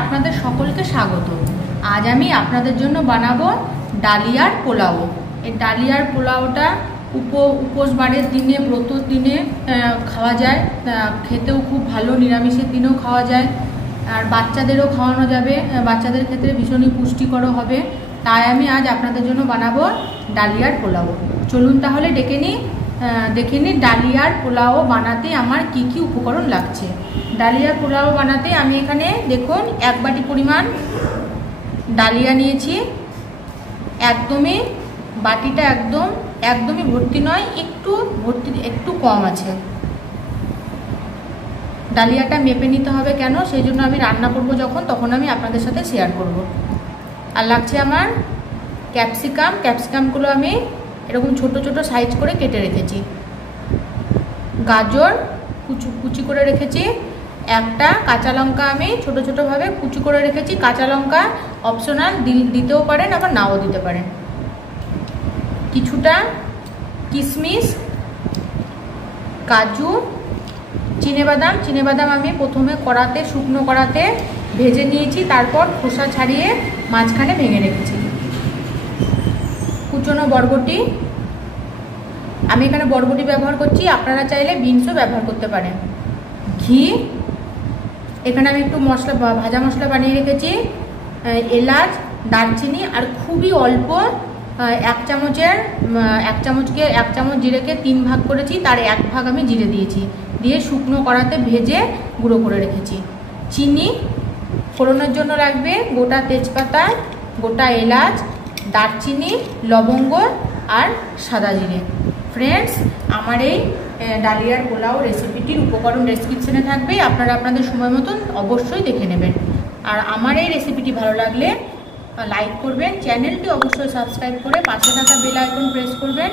আপনাদের সকলকে স্বাগত। আজ আমি আপনাদের জন্য বানাবো ডালিয়ার পোলাও। এই ডালিয়ার পোলাওটা উপোস বারের দিনে, ব্রতর দিনে খাওয়া যায়, খেতেও খুব ভালো, নিরামিষের দিনেও খাওয়া যায়, আর বাচ্চাদেরও খাওয়ানো যাবে, বাচ্চাদের ক্ষেত্রে ভীষণই পুষ্টিকরও হবে। তাই আমি আজ আপনাদের জন্য বানাবো ডালিয়ার পোলাও। চলুন তাহলে দেখে নিই ডালিয়ার পোলাও বানাতে আমার কি কি উপকরণ লাগছে। ডালিয়ার পোলাও বানাতে আমি এখানে দেখুন 1 বাটি পরিমাণ ডালিয়া নিয়েছি। একদমই বাটিটা একদমই ভর্তি নয়, একটু কম আছে। ডালিয়াটা মেপে নিতে হবে, কেন সেই জন্য আমি রান্না করব তখন আমি আপনাদের সাথে শেয়ার করব। আর লাগছে আমার ক্যাপসিকামগুলো আমি এরকম ছোট ছোট সাইজ করে কেটে রেখেছি। গাজর কুচি করে রেখেছি। একটা কাঁচা লঙ্কা আমি ছোট ছোটোভাবে কুচি করে রেখেছি। কাঁচা লঙ্কা অপশনাল, দিতেও পারেন আবার নাও দিতে পারেন। কিছুটা কিশমিশ, কাজু, চিনেবাদাম আমি প্রথমে শুকনো কড়াতে ভেজে নিয়েছি, তারপর খোসা ছাড়িয়ে মাঝখানে ভেঙে রেখেছি। কুচনো বরবটি, আমি এখানে বরবটি ব্যবহার করছি, আপনারা চাইলে বিনসও ব্যবহার করতে পারেন। ঘি, এখানে আমি একটু ভাজা মশলা বানিয়ে রেখেছি। এলাচ, দারচিনি, আর খুবই অল্প 1 চামচ জিরেকে 3 ভাগ করেছি, তার 1 ভাগ আমি জিরে দিয়েছি, দিয়ে শুকনো কড়াতে ভেজে গুঁড়ো করে রেখেছি। চিনি, ফোড়নের জন্য লাগবে গোটা তেজপাতা, গোটা এলাচ, দারচিনি, লবঙ্গ আর সাদা জিরে। ফ্রেন্ডস, আমার এই ডালিয়ার পোলাও রেসিপিটির উপকরণ ডেসক্রিপশনে থাকবে, আপনারা আপনাদের সময় মতন অবশ্যই দেখে নেবেন। আর আমার এই রেসিপিটি ভালো লাগলে লাইক করবেন, চ্যানেলটি অবশ্যই সাবস্ক্রাইব করে পাশে থাকা বেল আইকন প্রেস করবেন,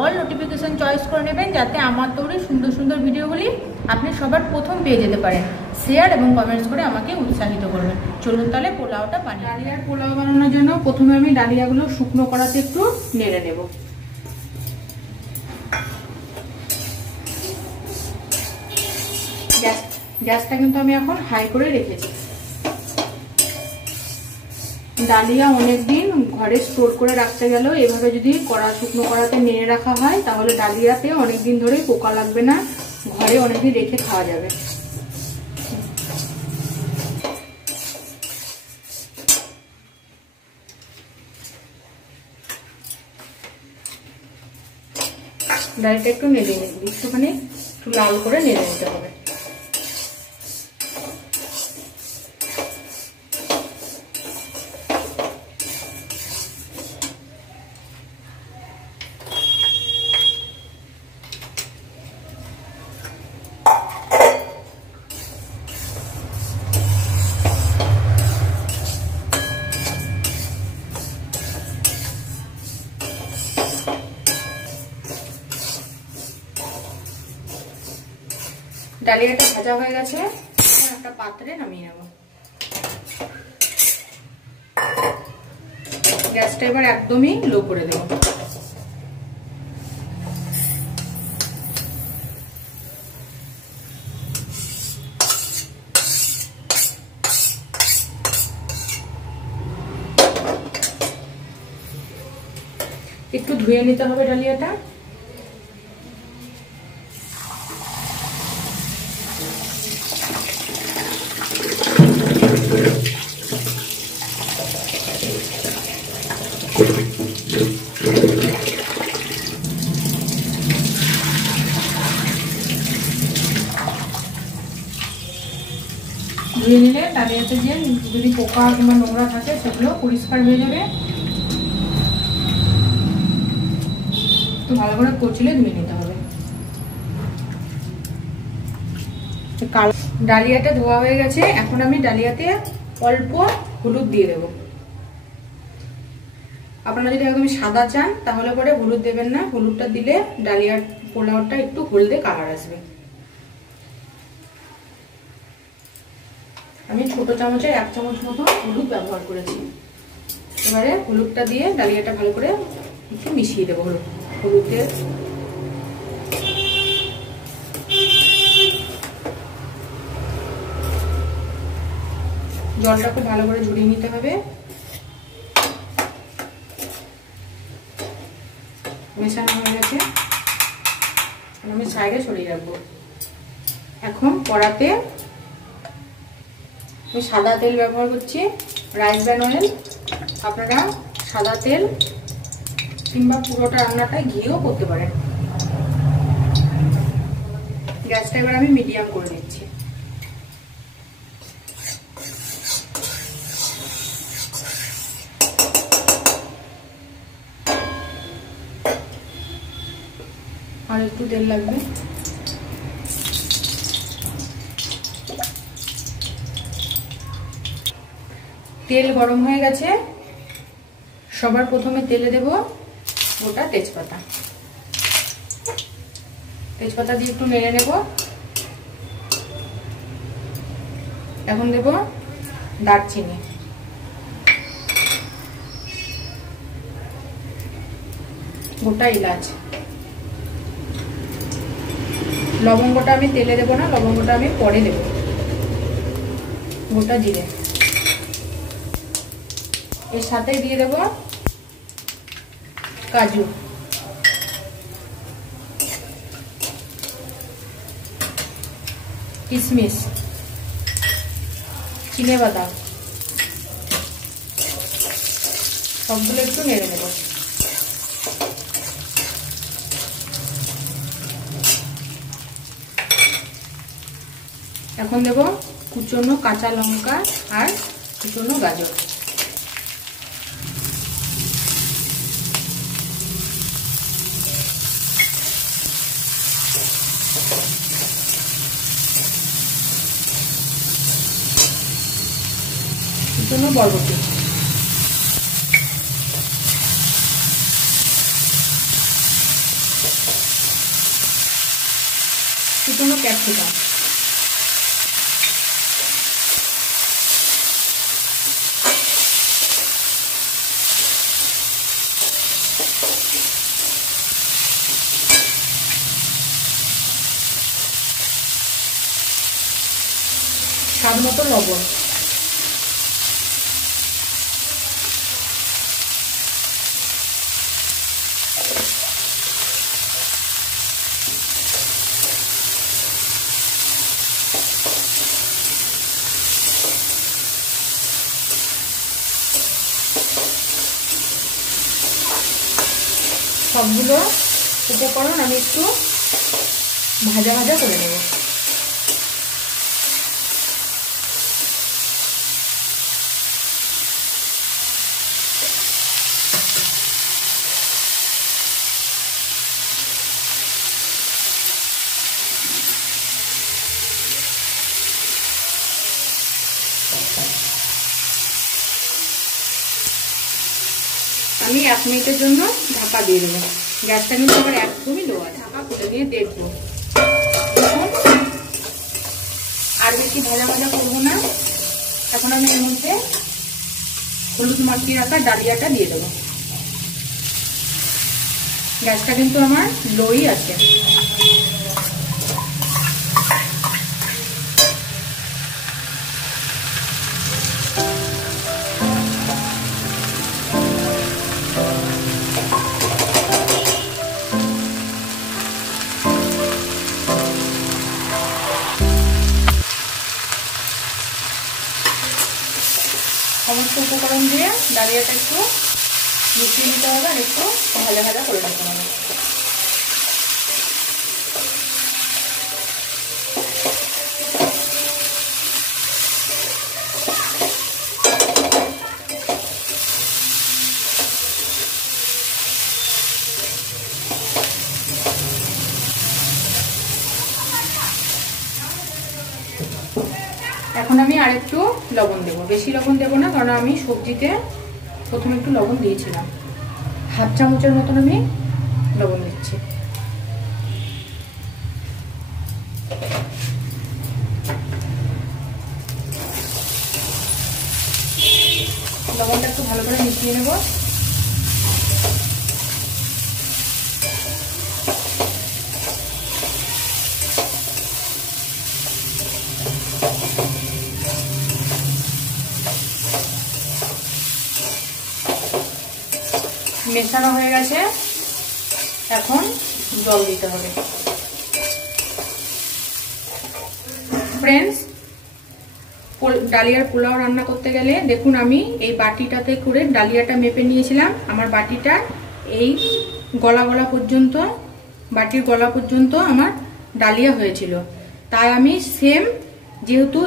অল নোটিফিকেশন চয়েস করে নেবেন, যাতে আমার তৈরি সুন্দর সুন্দর ভিডিওগুলি আপনি সবার প্রথম পেয়ে যেতে পারেন। শেয়ার এবং কমেন্টস করে আমাকে উৎসাহিত করবেন। চলুন তাহলে পোলাওটা বানিয়ে। ডালিয়ার পোলাও বানানোর জন্য প্রথমে আমি ডালিয়াগুলো শুকনো কড়াতে একটু নেড়ে নেব। গ্যাসটা কিন্তু আমি এখন হাই করে রেখেছি। ডালিয়া অনেকদিন ঘরে স্টোর করে রাখতে গেল এভাবে যদি শুকনো কড়াতে নেড়ে রাখা হয়, তাহলে ডালিয়াতে অনেকদিন ধরে পোকা লাগবে না, ঘরে অনেকদিন রেখে খাওয়া যাবে। ডালিয়াটা একটু নেড়ে নেব, একটুখানি একটু লাল করে নেড়ে নিতে হবে। ডালিয়াটা ভাজা হয়ে গেছে, একটা পাত্রে নামিয়ে নেব। গ্যাসটা এবার একদমই লো করে দেব। একটু ধুয়ে নিতে হবে ডালিয়াটা। ধুয়ে নিলে ডালিয়াতে যে যদি পোকা কিংবা নোংরা থাকে সেগুলো পরিষ্কার হয়ে যাবে। তো ভালো করে কচলে ধুয়ে নিতে হবে। ডালিয়াটা ধোয়া হয়ে গেছে, এখন আমি ডালিয়াতে অল্প হলুদ দিয়ে দেব। আপনারা যদি একদম সাদা চান তাহলে পরে হলুদ দেবেন না, হলুদটা দিলে ডালিয়ার পোলাওটা একটু হলদে কালার আসবে। আমি ছোট চামচের 1 চামচ মতো হলুদ ব্যবহার করেছি। এবারে হলুদটা দিয়ে ডালিয়াটা ভালো করে একটু মিশিয়ে দেবো। হলুদের জলটা খুব ভালো করে ঝরিয়ে নিতে হবে। মেশানো হয়ে গেছে, আমি সাইডে সরিয়ে রাখবো। এখন কড়াতে আমি সাদা তেল ব্যবহার করছি, রাইস ব্র্যান অয়েল। আপনারা সাদা তেল কিংবা পুরোটা রান্নাটায় ঘিও করতে পারেন। গ্যাসটা এবার আমি মিডিয়াম করে দিচ্ছি। আর একটু তেল লাগবে। তেল গরম হয়ে গেছে, সবার প্রথমে তেলে দেব গোটা তেজপাতা। তেজপাতা দিয়ে একটু নেড়ে নেব। এখন দেব দারচিনি, গোটা এলাচ। লবঙ্গটা আমি তেলে দেব না, লবঙ্গটা আমি পরে দেব। গোটা জিরে, এর সাথে দিয়ে দেব কাজু, কিশমিশ, চিনেবাদাম, সবগুলো একটু নেড়ে নেব। এখন দেব কুচনো কাঁচা লঙ্কা আর কুচনো গাজর। কুচনো বরবটি, কুচনো ক্যাপসিকাম, স্বাদ মতো লবণ। সবগুলো উপকরণ আমি একটু ভাজা ভাজা করে নেব। আমি 1 মিনিটের জন্য ঢাকা দিয়ে দেবো। গ্যাসটা কিন্তু আবার একদমই লো আছে। ঢাকা খুলে দিয়ে দেখবো। আর বেশি ভাজা ভাজা করবো না। এখন আমি এর মধ্যে হলুদ মাখিয়ে রাখা ডালিয়াটা দিয়ে দেবো। গ্যাসটা কিন্তু আমার লোই আছে। সমস্ত উপকরণ দিয়ে ডালিয়াটা একটু মিশিয়ে নিতে হবে আর একটু ভাজা ভাজা করে নিতে হবে। এখন আমি আরেকটু লবণ দেবো, বেশি লবণ দেবো না, কারণ আমি সবজিতে প্রথমে একটু লবণ দিয়েছিলাম। 1/2 চামচের মতন আমি লবণ দিচ্ছি। লবণটা একটু ভালো করে মিশিয়ে নেব। মেশানো হয়ে গেছে, এখন জল দিতে হবে। ফ্রেন্ডস, ডালিয়ার পোলাও রান্না করতে গেলে দেখুন আমি এই বাটিটাতে করে ডালিয়াটা মেপে নিয়েছিলাম। আমার বাটিটা এই গলা পর্যন্ত, বাটির গলা পর্যন্ত আমার ডালিয়া হয়েছিল। তাই আমি সেম, যেহেতু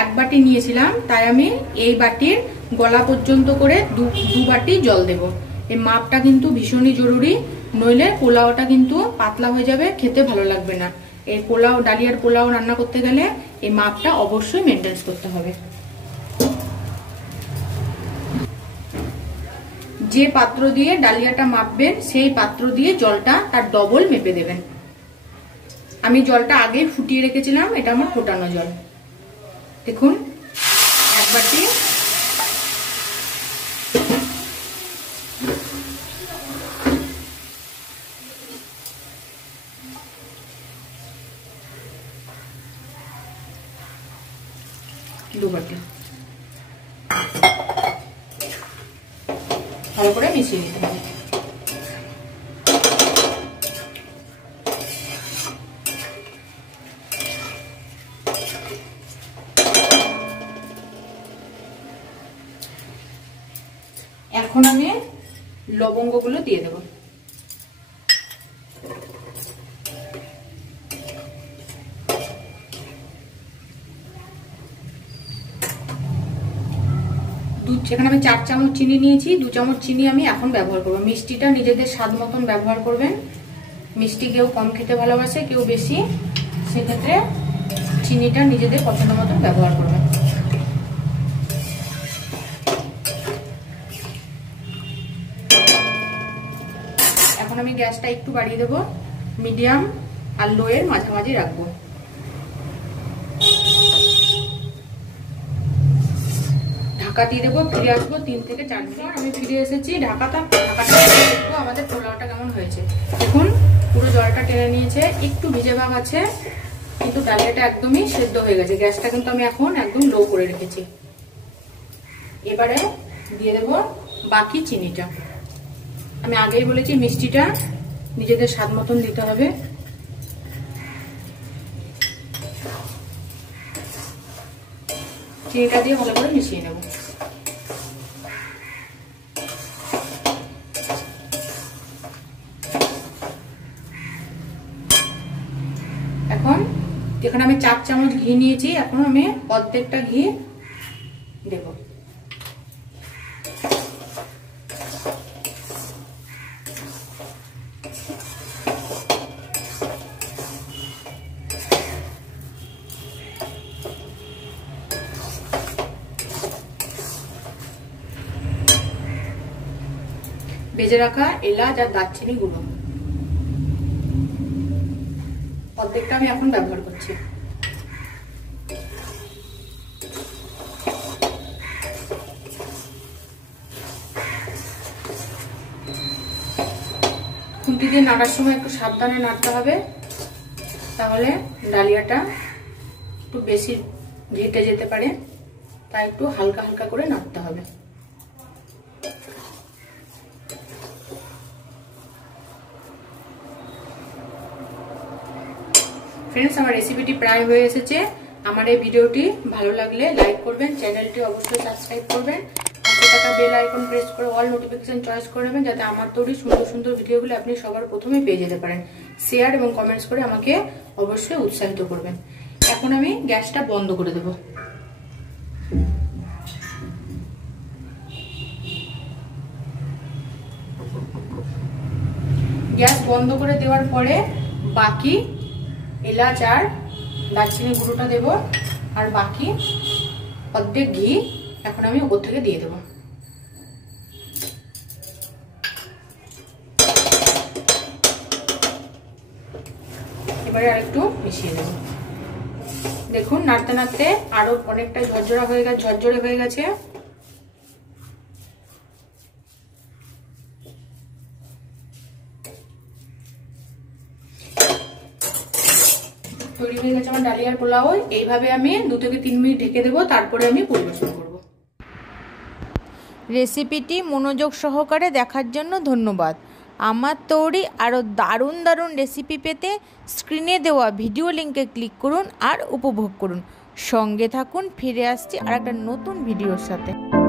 এক বাটি নিয়েছিলাম, তাই আমি এই বাটির গলা পর্যন্ত করে দু বাটি জল দেব। এই মাপটা কিন্তু ভীষণই জরুরি, নইলে পোলাওটা কিন্তু পাতলা হয়ে যাবে, খেতে ভালো লাগবে না। এই ডালিয়ার পোলাও রান্না করতে গেলে এই মাপটা অবশ্যই মেনটেন করতে হবে। যে পাত্র দিয়ে ডালিয়াটা মাপবেন সেই পাত্র দিয়ে জলটা তার ডবল মেপে দেবেন। আমি জলটা আগে ফুটিয়ে রেখেছিলাম, এটা আমার ফোটানো জল। দেখুন, এক বাটি, দু বাটি, ভালো করে মিশিয়ে দিতে হবে। এখন আমি লবঙ্গগুলো দিয়ে দেব। সেখানে আমি 4 চামচ চিনি নিয়েছি, 2 চামচ চিনি আমি এখন ব্যবহার করব। মিষ্টিটা নিজেদের স্বাদ মতন ব্যবহার করবেন। মিষ্টি কেউ কম খেতে ভালোবাসে, কেউ বেশি, সেক্ষেত্রে চিনিটা নিজেদের পছন্দ মতন ব্যবহার করবেন। এখন আমি গ্যাসটা একটু বাড়িয়ে দেব, মিডিয়াম আর লো এর মাঝামাঝি রাখবো। ঢাকা দিয়ে দেবো, ফিরে আসবো 3 থেকে 4 মিনিট। আমি ফিরে এসেছি। ঢাকাটা দেখবো আমাদের পোলাওটা কেমন হয়েছে। দেখুন, পুরো জলটা টেনে নিয়েছে, একটু ভিজে ভাগ আছে, কিন্তু ডালিয়াটা একদমই সেদ্ধ হয়ে গেছে। গ্যাসটা কিন্তু আমি এখন একদম লো করে রেখেছি। এবারে দিয়ে দেবো বাকি চিনিটা। আমি আগেই বলেছি মিষ্টিটা নিজেদের স্বাদ মতন দিতে হবে। চিনিটা দিয়ে ভালো করে মিশিয়ে নেব। এখন এখানে আমি 4 চামচ ঘি নিয়েছি, এখন আমি অর্ধেকটা ঘি দেব। ভেজে রাখা এলাচ আর দারচিনি গুঁড়ো অর্ধেকটা আমি এখন ব্যবহার করছি। খুন্তি দিয়ে নাড়ার সময় একটু সাবধানে নাড়তে হবে, তাহলে ডালিয়াটা একটু বেশি ঘেটে যেতে পারে, তাই একটু হালকা হালকা করে নাড়তে হবে। ফ্রেন্ডস, আমার রেসিপিটি প্রায় হয়ে এসেছে। আমার এই ভিডিওটি ভালো লাগলে লাইক করবেন, চ্যানেলটি অবশ্যই সাবস্ক্রাইব করবেন, পাশে থাকা বেল আইকন প্রেস করে অল নোটিফিকেশন চয়েস করে নেবেন, যাতে আমার তৈরি সুন্দর সুন্দর ভিডিওগুলো আপনি সবার প্রথমে পেয়ে যেতে পারেন। শেয়ার এবং কমেন্টস করে আমাকে অবশ্যই উৎসাহিত করবেন। এখন আমি গ্যাসটা বন্ধ করে দেব। গ্যাস বন্ধ করে দেওয়ার পরে বাকি এলাচ আর দারচিনি গুঁড়োটা দেব, আর বাকি অর্ধেক ঘি এখন আমি উপর থেকে দিয়ে দেব। এবারে আরেকটু মিশিয়ে দেব। দেখুন, নাড়তে নাড়তে আরো অনেকটা ঝরঝরে হয়ে গেছে। তৈরি হয়ে গেছে আমার ডালিয়ার পোলাও। এইভাবে আমি 2 থেকে 3 মিনিট ঢেকে দেবো, তারপরে আমি পরিবেশন করব। রেসিপিটি মনোযোগ সহকারে দেখার জন্য ধন্যবাদ। আমার তৈরি আরও দারুণ দারুণ রেসিপি পেতে স্ক্রিনে দেওয়া ভিডিও লিঙ্কে ক্লিক করুন আর উপভোগ করুন। সঙ্গে থাকুন, ফিরে আসছি আর একটা নতুন ভিডিওর সাথে।